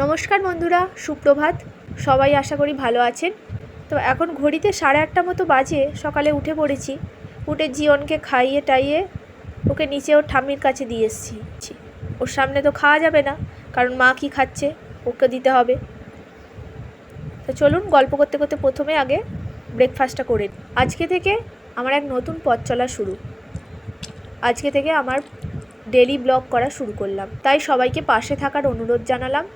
নমস্কার বন্ধুরা, সুপ্রভাত। সবাই আশা করি ভালো আছেন। তো এখন ঘড়িতে 8:30 মতো বাজে। সকালে উঠে পড়েছি। উঠে জীবনকে খাইয়ে টাইয়ে ওকে নিচে ওর ঠাম্মির কাছে দিয়ে এসেছি। ওর সামনে তো খাওয়া যাবে না, কারণ মা কি খাচ্ছে ওকে দিতে হবে। তো চলুন গল্প করতে করতে প্রথমে আগে ব্রেকফাস্টটা করে নিই। আজকে থেকে আমার এক নতুন পথ চলা শুরু। আজকে থেকে আমার ডেলি ব্লগ করা শুরু করলাম। তাই সবাইকে পাশে থাকার অনুরোধ জানালাম।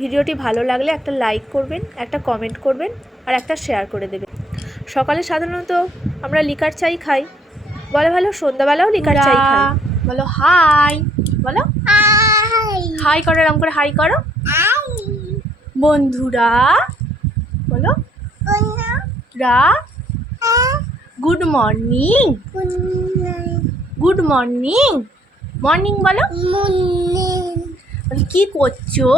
ভিডিওটি ভালো লাগলে একটা লাইক করবেন, একটা কমেন্ট করবেন, আর একটা শেয়ার করে দেবেন। সকালে সাধারণত আমরা লিকার চাই খাই, বলে ভালো সন্ধ্যাবেলাও লিকার চাই খাই। বলো হাই, বলো হাই করো, এরকম করে হাই করো। বন্ধুরা বলো রা, good morning, good morning, morning বলো। কি করছো?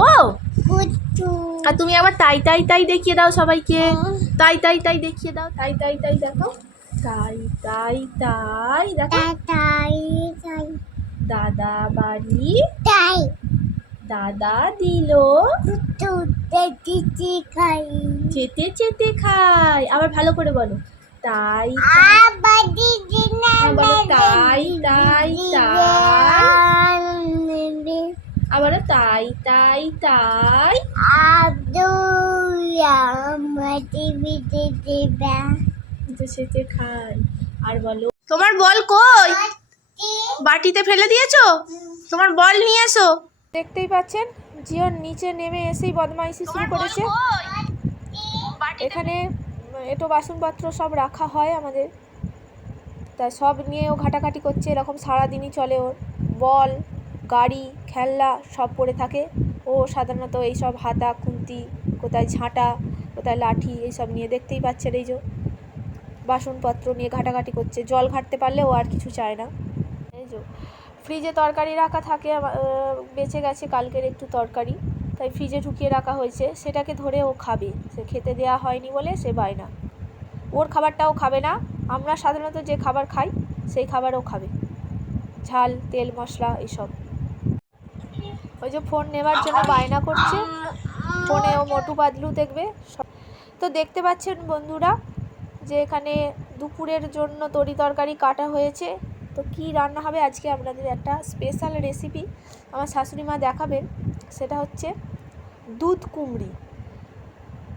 আর তুমি আবার তাই তাই তাই দেখিয়ে দাও সবাইকে। তাই তাই তাই দেখিয়ে দাও। তাই তাই তাই দেখো। তাই তাই তাই দেখো। দাদা বাড়ি দাদা দিল চেটে চেটে খাই। আবার ভালো করে বলো। তাই বলো তাই তাই তাই। আবার তাই তাই তাই চেটে খাই। আর বলো তোমার বল কই? বাটিতে ফেলে দিয়েছো? তোমার বল নিয়ে এসো। দেখতেই পাচ্ছেন জিওর নিচে নেমে এসেই বদমাইশি শুরু করেছে। এখানে এটো বাসনপত্র সব রাখা হয় আমাদের, তা সব নিয়ে ও ঘাটাঘাটি করছে। এরকম সারাদিনই চলে ওর। বল, গাড়ি, খেলনা সব পড়ে থাকে। ও সাধারণত এইসব হাতা খুন্তি, কোথায় ঝাঁটা, কোথায় লাঠি, এইসব নিয়ে দেখতেই পাচ্ছেন এই যে বাসনপত্র নিয়ে ঘাটাঘাটি করছে। জল ঘাটতে পারলে ও আর কিছু চায় না। এই যে ফ্রিজে তরকারি রাখা থাকে, বেঁচে গেছে কালকের একটু তরকারি, তাই ফ্রিজে ঢুকিয়ে রাখা হয়েছে। সেটাকে ধরে ও খাবে। সে খেতে দেওয়া হয়নি বলে সে বায়না। ওর খাবারটাও খাবে না। আমরা সাধারণত যে খাবার খাই সেই খাবারও খাবে, ঝাল তেল মশলা এসব। ওই যে ফোন নেওয়ার জন্য বায়না করছে। ফোনে ও মোটু পাতলু দেখবে। তো দেখতে পাচ্ছেন বন্ধুরা যে এখানে দুপুরের জন্য তরি তরকারি কাটা হয়েছে। তো কি রান্না হবে আজকে আপনাদের একটা স্পেশাল রেসিপি আমার শাশুড়ি মা দেখাবেন। সেটা হচ্ছে দুধ কুমড়ি।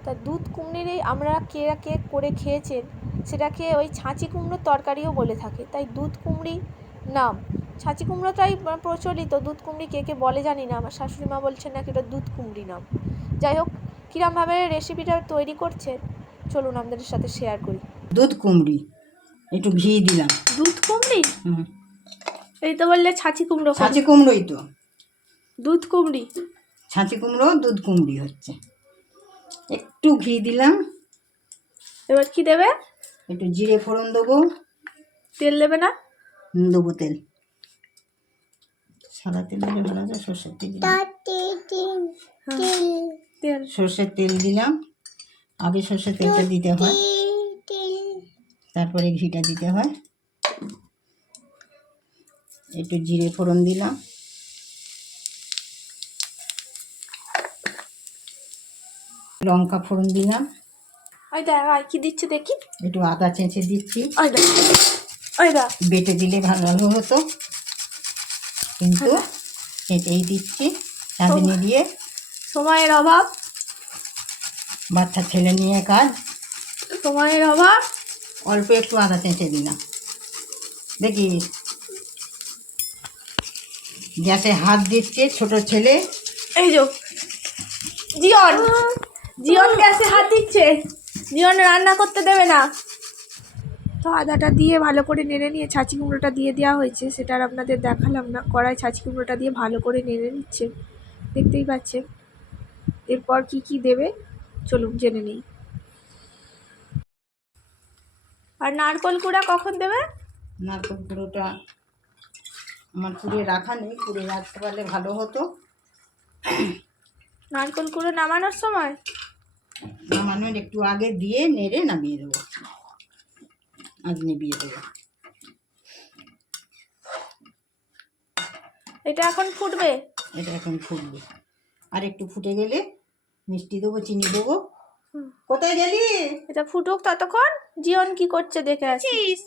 তা দুধ কুমড়িরই আমরা কে করে খেয়েছেন, সেটাকে ওই ছাঁচি কুমড়োর তরকারিও বলে থাকে। তাই দুধ কুমড়ি নাম। ছাঁচি কুমড়োটাই প্রচলিত, দুধ কুমড়ি কে বলে জানি না। আমার শাশুড়ি মা বলছেন নাকি এটা দুধ কুমড়ি নাম। যাই হোক, কীরমভাবে রেসিপিটা তৈরি করছে চলুন আপনাদের সাথে শেয়ার করি। দুধ কুমড়ি একটু ঘি দিলাম। দুধ কুমড়ি? এই তো বললে ছাঁচি কুমড়ো। ছাঁচি কুমড়োই তো দুধ কুমড়ি। ছাঁচি কুমড়ো দুধ কুমড়ি হচ্ছে। একটু ঘি দিলাম। এবার কি দেবে? একটু জিরে ফোড়ন দেবো। তেল দেবে না? দেবো তেল। সাদা তেল দিলে ভালো হবে। সর্ষের তেল সর্ষের তেল দিলাম। আগে সর্ষের তেলটা দিতে হয়, তারপরে ঘিটা দিতে হয়। একটু জিরে ফোড়ন দিলাম। লঙ্কা ফোড়ন দিলাম। ওই দেখ আর কি দিচ্ছে দেখি। একটু আদা চেঁচে দিচ্ছি। ওই দেখ বেটে দিলে ভালো হতো, কিন্তু চেঁচেই দিচ্ছি। চাঁদনি দিয়ে সময়ের অভাব, বাচ্চা ছেলে নিয়ে কাজ, সময়ের অভাব। অল্প একটু আদা চেঁচে দিলাম। দেখি গ্যাসে হাত দিচ্ছে ছোট ছেলে। এই যে জিয়ন জিয়ন গ্যাসে হাত দিচ্ছে। জিয়ন রান্না করতে দেবে না। তো আদাটা দিয়ে ভালো করে নেড়ে নিয়ে ছাঁচি কুমড়োটা দিয়ে দেওয়া হয়েছে। সেটা আর আপনাদের দেখালাম না। কড়াই ছাঁচি কুমড়োটা দিয়ে ভালো করে নেড়ে নিচ্ছে, দেখতেই পাচ্ছেন। এরপর কি কি দেবে চলুন জেনে নিই। আর নারকোল কুড়া কখন দেবে? নারকেল কুড়োটা আমার কুড়ে রাখা নেই, কুড়ে রাখতে পারলে ভালো হতো। নারকোল কুড়ো নামানোর সময়, নামানোর একটু আগে দিয়ে নেড়ে নামিয়ে দেবো। আজ নিবিয়ে দেবো। এটা এখন ফুটবে। এটা এখন ফুটবে। আর একটু ফুটে গেলে মিষ্টি দেবো, চিনি দেবো। কোথায় গেলি? এটা ফুটুক ততক্ষণ জীবন কি করছে দেখে আছিস।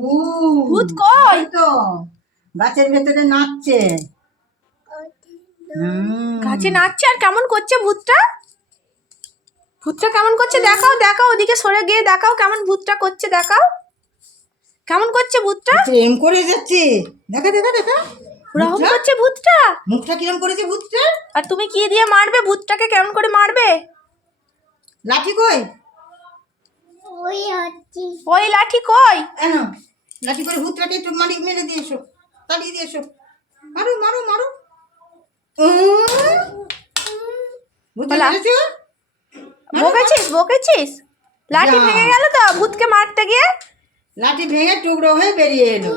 ভূত ভূত কই? তো গাছের ভেতরে নাচছে। গাছে নাচছে আর কেমন করছে ভূতটা? ভূতটা কেমন করছে দেখাও, দেখাও ওদিকে সরে গিয়ে দেখাও কেমন ভূতটা করছে, দেখাও কেমন করছে ভূতটা। প্রেম করে যাচ্ছে, দেখা দেখা দেখা রকম করছে ভূতটা। মুখটা কিরম করেছে ভূতটা। আর তুমি কি দিয়ে মারবে ভূতটাকে, কেমন করে মারবে? লাঠি কই? ওই লাঠি কই? এনো লাঠি করে ভূতটাকে একটু মেরে দিয়ে এসো, তাড়িয়ে দিয়ে এসো। মারো মারো মারো। ভূত মেরেছো? বকেছিস বকেছিস? লাঠি ভেঙে গেল তো ভূতকে মারতে গিয়ে। লাঠি ভেঙে টুকরো হয়ে বেরিয়ে এলো।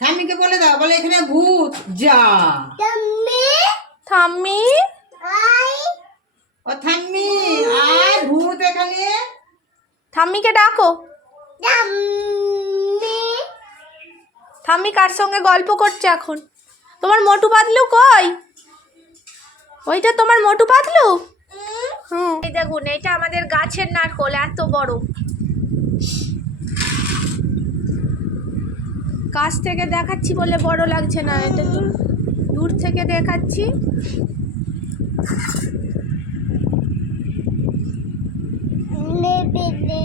ঠাম্মিকে বলে দাও, বলে এখানে ভূত। যা ঠাম্মি ও ঠাম্মি আয়, ভূত এখানে। ঠাম্মিকে ডাকো। ঠাম্মি কার সঙ্গে গল্প করছে এখন? তোমার মোটু পাতলু কই? ওইটা তোমার মোটু পাতলু? এই দেখুন, এটা আমাদের গাছের নারকোল, এত বড়। কাছ থেকে দেখাচ্ছি বলে বড় লাগছে না, এটা দূর থেকে দেখাচ্ছি।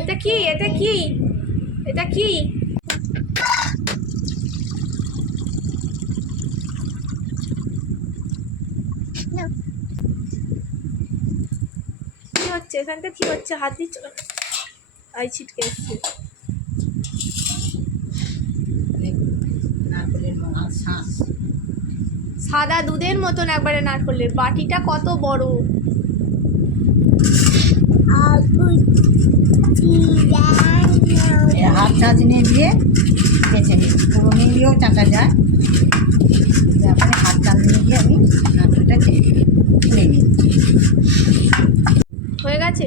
এটা কি? এটা কি? এটা কি? কি হচ্ছে এখানটা? কি হচ্ছে? হাত দিচ্ছ? আই ছিটকে এসছে। সাদা দুধের মতন একবারে নারকলের বাটিটা কত বড়। হাত চাঁচনি দিয়ে বেছে নিই, পুরো নিয়ে দিয়েও চাঁচা যায়। তারপরে হাত চাঁচনি দিয়ে আমি নারকেলটা তুলে নিই। হয়ে গেছে?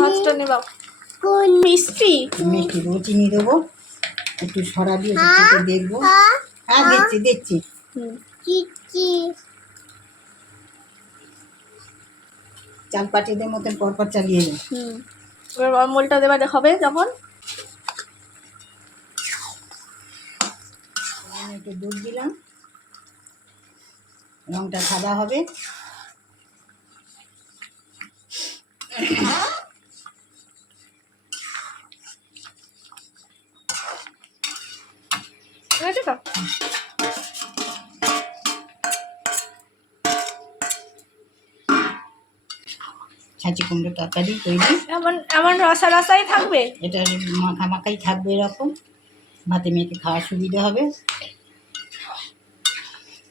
ভাতটা নে বাবা। মিষ্টি মিষ্টি দেবো, চিনি দেবো, একটু সরা দিয়ে চেপে দেখবো। হ্যাঁ দিচ্ছি দিচ্ছি। চাল পাটিদের মতন পরপর চালিয়ে দেবো। এবার আমলটা দেবা হবে যখন। একটু দুধ দিলাম, রংটা সাদা হবে। ছাঁচি কুমড়ো তরকারি তৈরি। এমন এমন রসা রসাই থাকবে, এটা মাখা মাখাই থাকবে, এরকম ভাতে মেখে খাওয়ার সুবিধা হবে।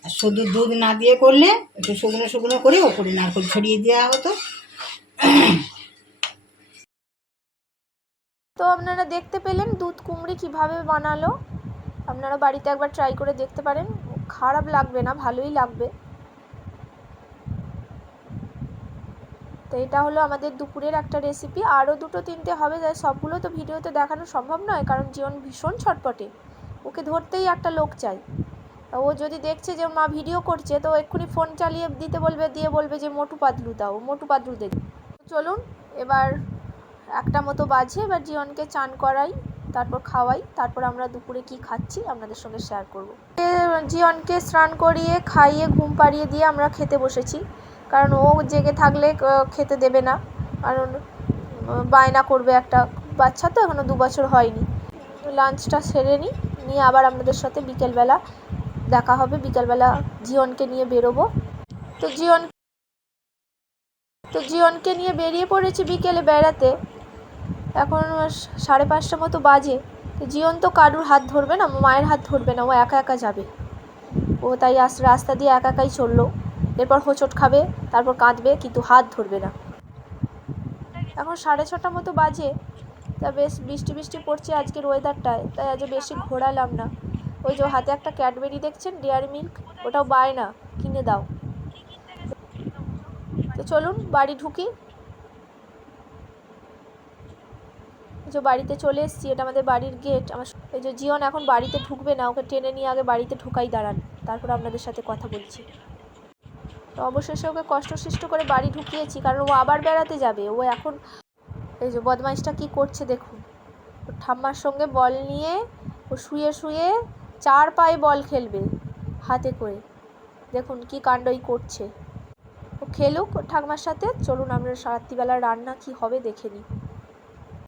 আর শুধু দুধ না দিয়ে করলে একটু শুকনো শুকনো করে ওপরে নারকেল ছড়িয়ে দেওয়া হতো। তো আপনারা দেখতে পেলেন দুধ কুমড়ি কিভাবে বানালো। আপনারা বাড়িতে একবার ট্রাই করে দেখতে পারেন, খারাপ লাগবে না, ভালোই লাগবে। তো এটা হলো আমাদের দুপুরের একটা রেসিপি। আরও দুটো তিনটে হবে, তাই সবগুলো তো ভিডিওতে দেখানো সম্ভব নয়, কারণ জীবন ভীষণ ছটপটে, ওকে ধরতেই একটা লোক চাই। ও যদি দেখছে যে মা ভিডিও করছে তো এক্ষুনি ফোন চালিয়ে দিতে বলবে, দিয়ে বলবে যে মোটু পাতলু দাও, মোটু পাতলু দে। চলুন এবার একটা মতো বাজে, এবার জীবনকে চান করাই, তারপর খাওয়াই, তারপর আমরা দুপুরে কি খাচ্ছি আপনাদের সঙ্গে শেয়ার করব। জীবনকে স্নান করিয়ে খাইয়ে ঘুম পাড়িয়ে দিয়ে আমরা খেতে বসেছি, কারণ ও জেগে থাকলে খেতে দেবে না, কারণ বায়না করবে। একটা বাচ্চা তো, এখনও 2 বছর হয়নি। লাঞ্চটা সেরে নিয়ে আবার আপনাদের সাথে বিকেলবেলা দেখা হবে। বিকেলবেলা জীবনকে নিয়ে বেরোবো। তো জীবনকে নিয়ে বেরিয়ে পড়েছি বিকেলে বেড়াতে। এখন 5:30 মতো বাজে। তো জীবন তো কারুর হাত ধরবে না, মায়ের হাত ধরবে না, ও একা একা যাবে। ও তাই রাস্তা দিয়ে একা একাই চললো। এরপর হোঁচট খাবে, তারপর কাঁদবে, কিন্তু হাত ধরবে না। এখন 6:30 মতো বাজে। তা বেশ বৃষ্টি বৃষ্টি পড়ছে আজকের ওয়েদারটায়, তাই আজ বেশি ঘোরালাম না। ওই যে হাতে একটা ক্যাডবেরি দেখছেন, ডেয়ারি মিল্ক, ওটাও বায়না কিনে দাও। তো চলুন বাড়ি ঢুকি। যে বাড়িতে চলে এসেছি, এটা আমাদের বাড়ির গেট। আমার এই যে জীবন এখন বাড়িতে ঢুকবে না, ওকে টেনে নিয়ে আগে বাড়িতে ঢুকাই দাঁড়ান, তারপর আপনাদের সাথে কথা বলছি। তো অবশেষে ওকে কষ্টসৃষ্ট করে বাড়ি ঢুকিয়েছি, কারণ ও আবার বেড়াতে যাবে। ও এখন এই যে বদমাইশটা কী করছে দেখুন, ওর ঠাম্মার সঙ্গে বল নিয়ে ও শুয়ে শুয়ে 4 পায়ে বল খেলবে হাতে করে। দেখুন কি কাণ্ডই করছে। ও খেলুক ওর ঠাম্মার সাথে। চলুন আমরা রাত্রিবেলার রান্না কি হবে দেখে নিই।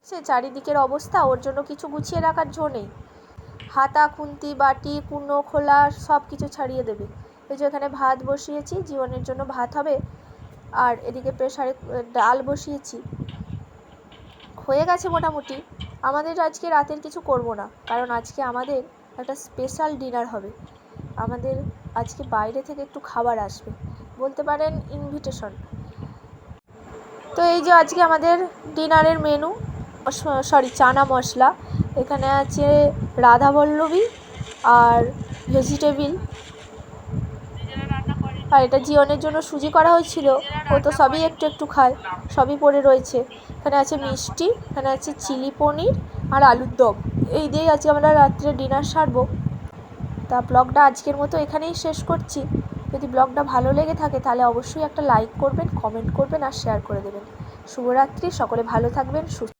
সে চারিদিকের অবস্থা, ওর জন্য কিছু গুছিয়ে রাখার জো নেই। হাতা খুন্তি বাটি কুনো খোলা সব কিছু ছাড়িয়ে দেবে। এই যে এখানে ভাত বসিয়েছি, জীবনের জন্য ভাত হবে। আর এদিকে প্রেসারে ডাল বসিয়েছি, হয়ে গেছে মোটামুটি। আমাদের আজকে রাতের কিছু করব না, কারণ আজকে আমাদের একটা স্পেশাল ডিনার হবে। আমাদের আজকে বাইরে থেকে একটু খাবার আসবে, বলতে পারেন ইনভিটেশন। তো এই যে আজকে আমাদের ডিনারের মেনু, সরি চানা মশলা, এখানে আছে রাধাবল্লভী আর ভেজিটেবিল। আর এটা জীবনের জন্য সুজি করা হয়েছিল, ও তো সবই একটু একটু খায়, সবই পড়ে রয়েছে। এখানে আছে মিষ্টি, এখানে আছে চিলি পনির আর আলুর দম। এই দিয়েই আজকে আমরা রাত্রে ডিনার সারবো। তা ব্লগটা আজকের মতো এখানেই শেষ করছি। যদি ব্লগটা ভালো লেগে থাকে তাহলে অবশ্যই একটা লাইক করবেন, কমেন্ট করবেন আর শেয়ার করে দেবেন। শুভরাত্রি, সকলে ভালো থাকবেন, সুস্থ।